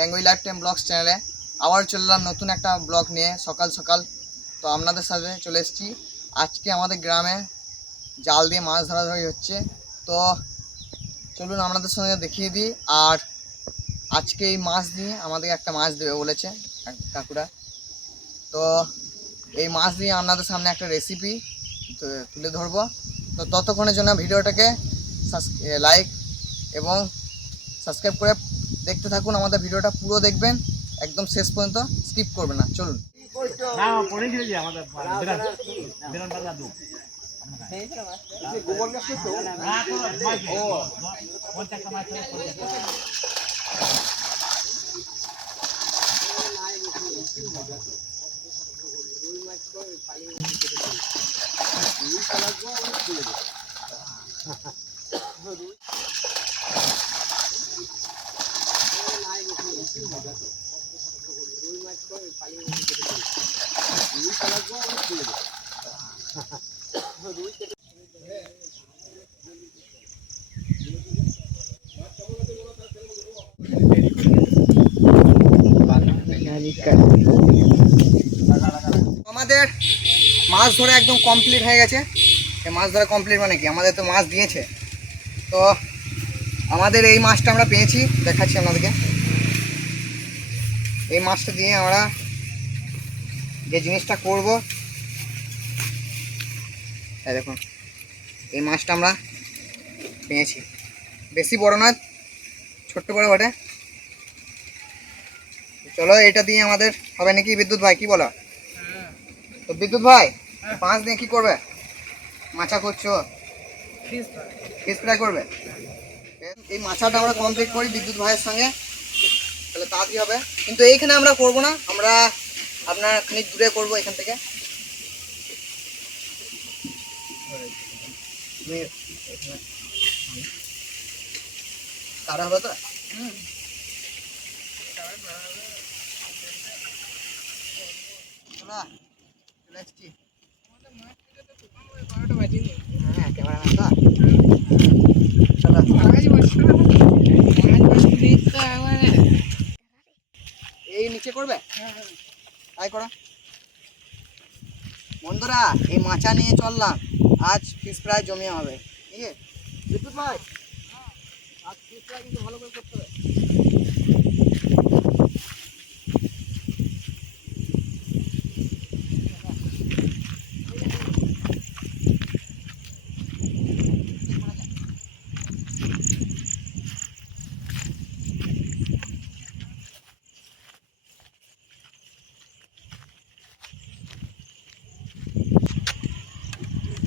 Bengali life time blogs চ্যানেলে আবার চললাম নতুন একটা ব্লগ নিয়ে সকাল সকাল। তো আপনাদের সাথে চলে এসেছি। আজকে আমাদের গ্রামে জাল দিয়ে মাছ ধরাধরি হচ্ছে। তো চলুন আপনাদের সঙ্গে দেখিয়ে দিই। আর আজকে এই মাছ দিয়ে আমাদের একটা মাছ দেবে বলেছে কাকুরা। তো এই মাছ দিয়ে আপনাদের সামনে একটা রেসিপি তুলে ধরবো। তো ততক্ষণের জন্য ভিডিওটাকে লাইক এবং সাবস্ক্রাইব করে দেখতে থাকুন। আমাদের ভিডিওটা পুরো দেখবেন, একদম শেষ পর্যন্ত স্কিপ করবেন না। চলুন। আমাদের মাছ ধরা একদম কমপ্লিট হয়ে গেছে। মাছ ধরা কমপ্লিট মানে কি, আমাদের তো মাছ দিয়েছে। তো আমাদের এই মাছটা আমরা পেয়েছি, দেখাচ্ছি আপনাদেরকে। এই মাছটা দিয়ে আমরা যে জিনিসটা করব, এই দেখুন এই মাছটা আমরা পেয়েছি। বেশি বড় নয়, ছোট্ট বড় বটে। চলো এটা দিয়ে আমাদের হবে নাকি বিদ্যুৎ ভাই, কি বলো? তো বিদ্যুৎ ভাই মাছ দিয়ে কি করবে? মাছা করছো, ফিশ ফ্রাই করবে? এই মাছাটা আমরা কমপ্লিট করি বিদ্যুৎ ভাইয়ের সঙ্গে, তাহলে তাড়াতাড়ি হবে। কিন্তু এইখানে আমরা করব না, আমরা আপনার খানিক দূরে করব এখান থেকে। তারা হবে তো চলে এসছি। হ্যাঁ ক্যামেরাম্যান তো এই নিচে করবে, তাই করো বন্ধুরা। এই মাছা নিয়ে চললাম, আজ ফিশ ফ্রাই জমিয়ে হবে। ঠিক আছে বিদ্যুৎ ভাই, আজ ফিশ ফ্রাই কিন্তু ভালো করে করতে হবে।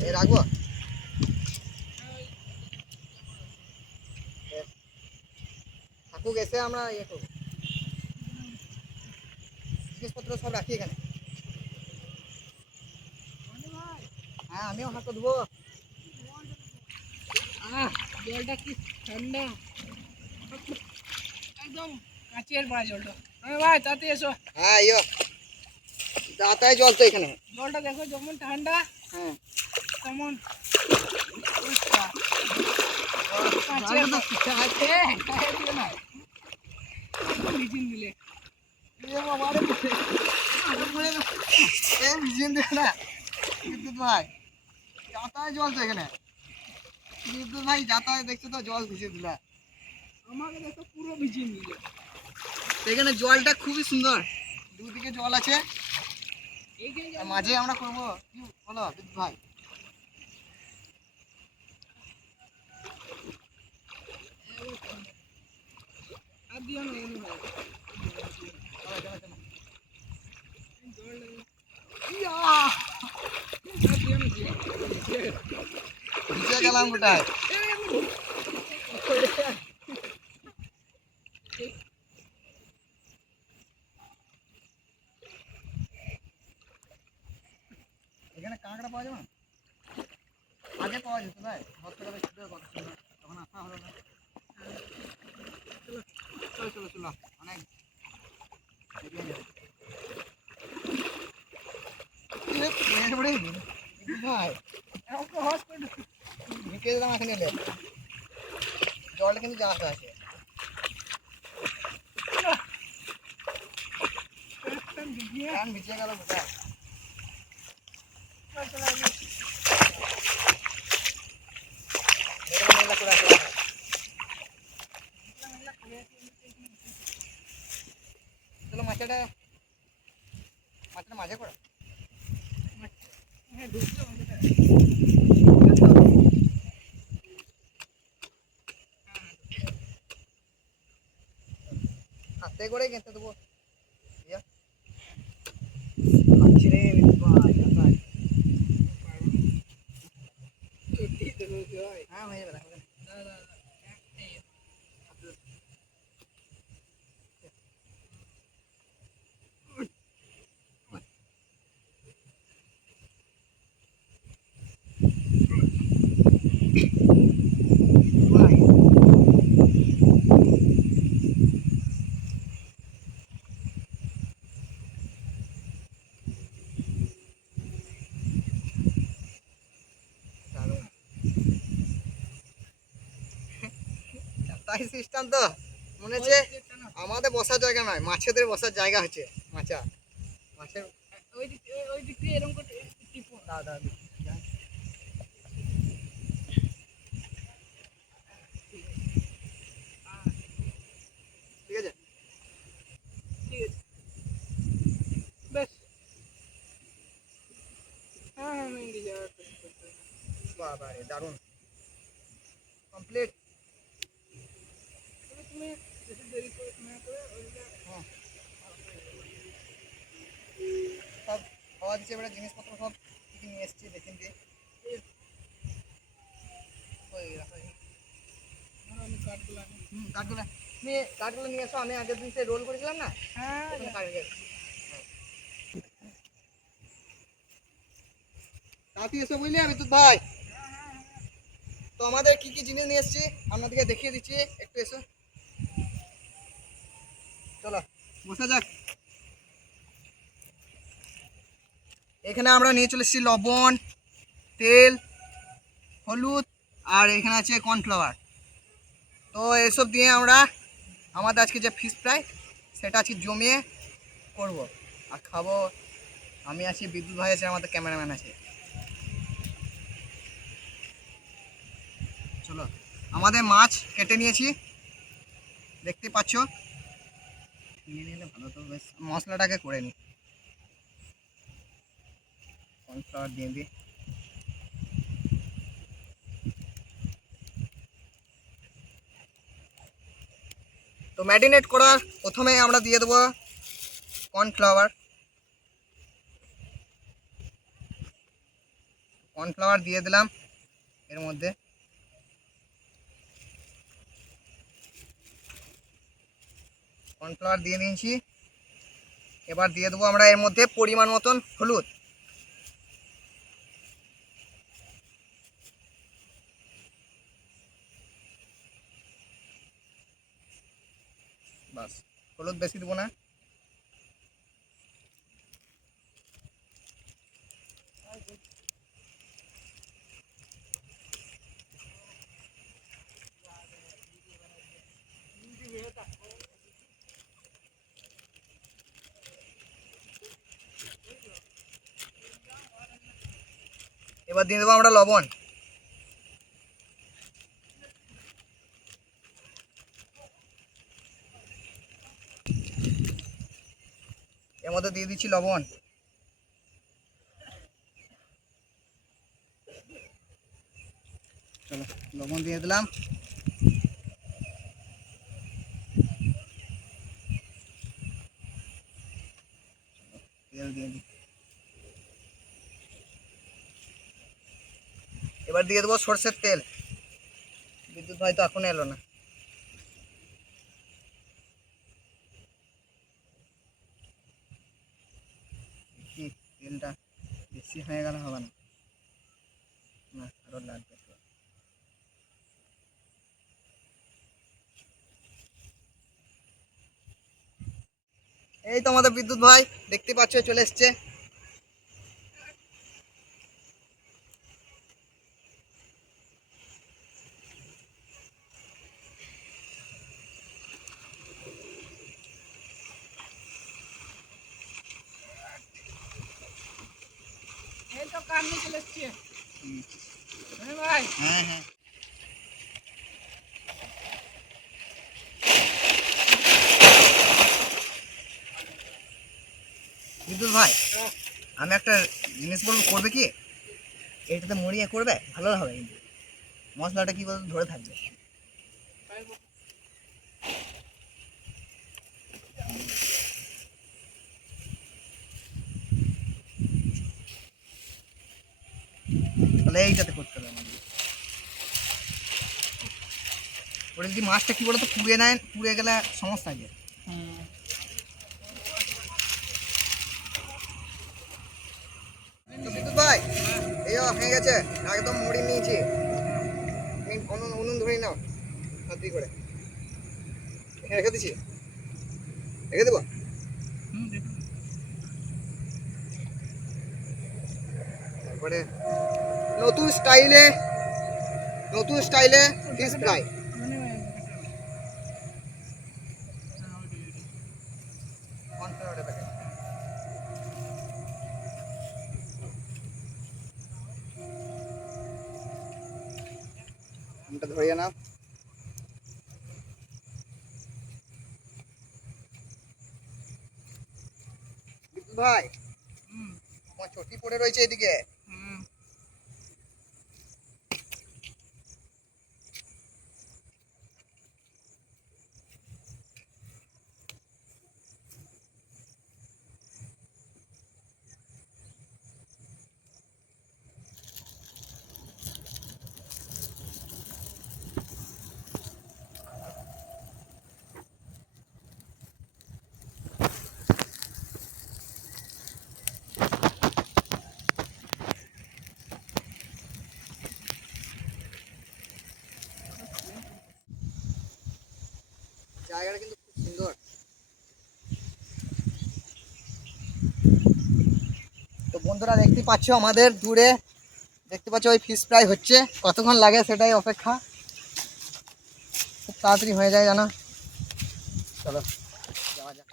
এই রাখবো, থাকুক, এসে আমরা ইয়ে করবো, জিনিসপত্র সব রাখি এখানে। হ্যাঁ আমিও হাত ধুবো। জলটা কি ঠান্ডা, একদম কাচের পড়া জলটা। ভাই তাতে এসো। হ্যাঁ ইয়ো দাঁতায় জল তো এখানে। জলটা দেখো যেমন ঠান্ডা, হ্যাঁ তেমন দিলে বিদ্যুৎ ভাই যাতায় জল তো এখানে। বিদ্যুৎ ভাই যাতায় দেখছো তো, জল ভিজিয়ে দিলা আমাকে দেখো পুরো ভিজিয়ে নিলে। এখানে জলটা খুবই সুন্দর, দুদিকে জল আছে, এইখানে মাঝে আমরা করবো। কি বলো বিদ্যুৎ ভাই? আর দিও না মনে হয়। ভিজে গেলাম কোথায়? এখানে কাঁকড়া পাওয়া যাবে না? আগে পাওয়া যেত ভাই, হসপিটালে ছিল তখন আসা হলো না। চলো চলো চলো, অনেক ভাই ঢুকে দিলাম এখানে। জলটা কিন্তু জাহাজ আছে। ভিজিয়ে প্রাণ ভিজে গেল কোথায়। চলে আসবে। মেঘলা মেঘলা করে আছে। চলো মাছটা মাঝে করো। হ্যাঁ ঢুকছে আমাদের। হাতে করে গেঁথে দেবো। ইয়া। লাগছে রে ভাই, ভাই। সত্যি তো বলছি ভাই। হ্যাঁ হয়ে যাবে, হবে না। দাদা একটাই ভাই। দারুণ। তাই সিস্টেম তো মনে হচ্ছে আমাদের বসার জায়গা নয়, মাছেদের বসার জায়গা হচ্ছে। মাচা মাছের ওই দিক দিয়ে এরকম করে টিপো। দাদা ঠিক আছে। ঠিক আছে বেশ। হ্যাঁ হ্যাঁ মেহেন্দি যাওয়ার বাবা রে দারুণ কমপ্লিট। তুমি বেশি দেরি করে না করে ওইটা হ্যাঁ সব খাওয়া দিচ্ছে, এবারে জিনিসপত্র সব কি কি নিয়ে এসেছি দেখিন দিয়ে। ওই রাখো এখানে। আমি কাঠগুলো আনি। কাঠগুলো তুমি কাঠগুলো নিয়ে এসো, আমি আগের দিন সে রোল করেছিলাম না, হ্যাঁ ওখানে কাঠ রেখে তাড়াতাড়ি এসো বুঝলি আমি তো ভাই। তো আমাদের কি কি জিনিস নিয়ে এসেছি আপনাদেরকে দেখিয়ে দিচ্ছি, একটু এসো। চলো বসা যাক। এখানে আমরা নিয়ে চলে এসেছি লবণ, তেল, হলুদ, আর এখানে আছে কর্নফ্লাওয়ার। তো এসব দিয়ে আমরা আমাদের আজকে যে ফিশ ফ্রাই সেটা আজকে জমিয়ে করব আর খাবো। আমি আছি, বিদ্যুৎ ভাই আছে, আমাদের ক্যামেরাম্যান আছে। চলো আমাদের মাছ কেটে নিয়েছি, দেখতে পাচ্ছ। নিয়ে নিলে ভালো তো, বেশ মশলাটাকে করে নিই। কর্নফ্লাওয়ার দিয়ে দিই। তো ম্যারিনেট করার প্রথমে আমরা দিয়ে দেবো কর্নফ্লাওয়ার। কর্নফ্লাওয়ার দিয়ে দিলাম এর মধ্যে। কর্নফ্লাওয়ার দিয়ে নিয়েছি। এবার দিয়ে দেবো আমরা এর মধ্যে পরিমাণ মতন হলুদ। বাস, হলুদ বেশি দেবো না। এবার দিয়ে দেবো আমরা লবণ। এর মধ্যে দিয়ে দিচ্ছি লবণ। চলো লবণ দিয়ে দিলাম। তেল দিয়ে দিই। এবার দিয়ে দেবো সর্ষের তেল। বিদ্যুৎ ভাই তো এখন এলো না। কি তেলটা বেশি হয়ে গেলে হবে না, না আরো লাগবে। এই তো আমাদের বিদ্যুৎ ভাই দেখতে পাচ্ছ চলে এসছে। সামনে চলে এসছি হ্যাঁ ভাই হ্যাঁ হ্যাঁ বিদ্যুৎ ভাই, হ্যাঁ, আমি একটা জিনিস বলবো, করবে কি? এটাতে মরিয়ে করবে, ভালো হবে কিন্তু মশলাটা কি বলতো ধরে থাকবে। তাই বল। তাহলে এইটাতে করতে হবে আমাদের। ওটা যদি মাছটা কি বলতো পুড়ে নেয়, পুড়ে গেলে সমস্যা আছে। হুম তো বিদ্যুৎ ভাই, এই হয়ে গেছে, একদম মুড়ি নিয়েছি। উনুন ধরে নাও হাতি করে, এখানে রেখে দিচ্ছি, রেখে দেবো। হুম দেখুন। তারপরে নতুন স্টাইলে, নতুন স্টাইলে ফিশ ফ্রাই। মানে হ্যাঁ, ওইটাই। এটা ধরিয়ে নাও। বিদ্যুৎ ভাই, হুম তোমার চটি পড়ে রয়েছে এদিকে। হুম জায়গাটা কিন্তু খুব সুন্দর। তো বন্ধুরা দেখতে পাচ্ছ, আমাদের দূরে দেখতে পাচ্ছ ওই ফিশ ফ্রাই হচ্ছে। কতক্ষণ লাগে সেটাই অপেক্ষা, খুব তাড়াতাড়ি হয়ে যায় জানো। চলো যাওয়া যাক।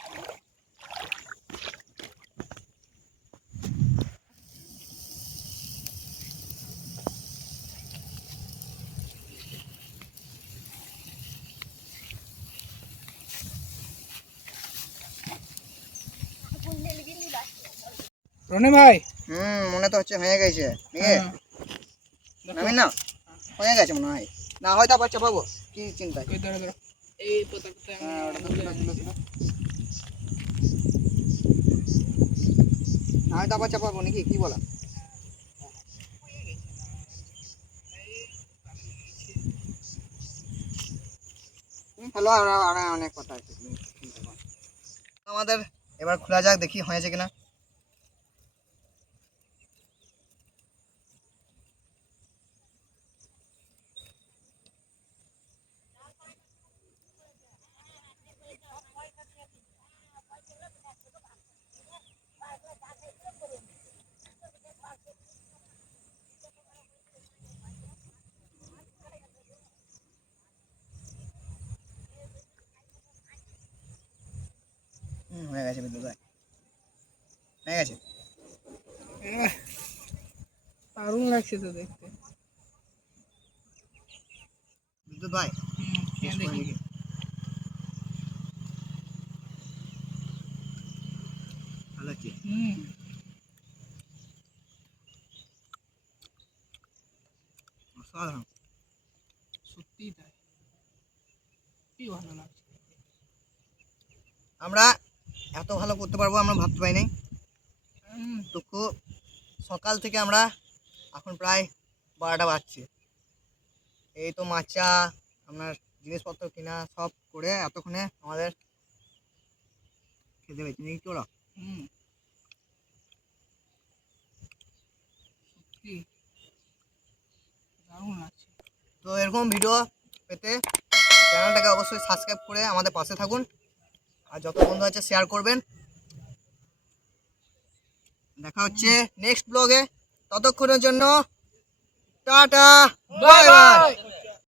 রনি ভাই মনে তো হচ্ছে হয়ে গেছে। ঠিক আছে, দেখো, নামিন না, হয়ে গেছে মনে হয়। না হয়তো আবার চাপাবো, কি চিন্তা? ওই ধরো ধরো এই পাতাটা হ্যাঁ, ওটা তো আমি তুলো, তুলো, তুলো। না হয়তো আবার চাপাবো নাকি, কি বলা? হ্যালো, আর আর অনেক কথা আছে, তুমি চিন্তা করো না। আমাদের এবার খোলা যাক, দেখি হয়েছে কিনা। হয়ে গেছে বিদ্যুৎ ভাই, হয়ে গেছে। দারুণ লাগছে তো দেখতে। বিদ্যুৎ ভাই, হ্যাঁ দেখি। ভালো হচ্ছে। হুম অসাধারণ। সত্যিই তাই, কি ভালো লাগছে। আমরা এত ভালো করতে পারবো আমরা ভাবতে পারিনি। হুম তো সকাল থেকে আমরা এখন প্রায় 12টা বাজছে, এই তো মাচা আপনার জিনিসপত্র কিনা সব করে এতক্ষণে আমাদের খেতে পেয়েছি নাকি তোরা। হুম সত্যি দারুণ লাগছে। তো এরকম ভিডিও পেতে চ্যানেলটাকে অবশ্যই সাবস্ক্রাইব করে আমাদের পাশে থাকুন, আর যত বন্ধু আছে শেয়ার করবেন। দেখা হচ্ছে নেক্সট ব্লগে, ততক্ষণের জন্য টাটা, বাই বাই।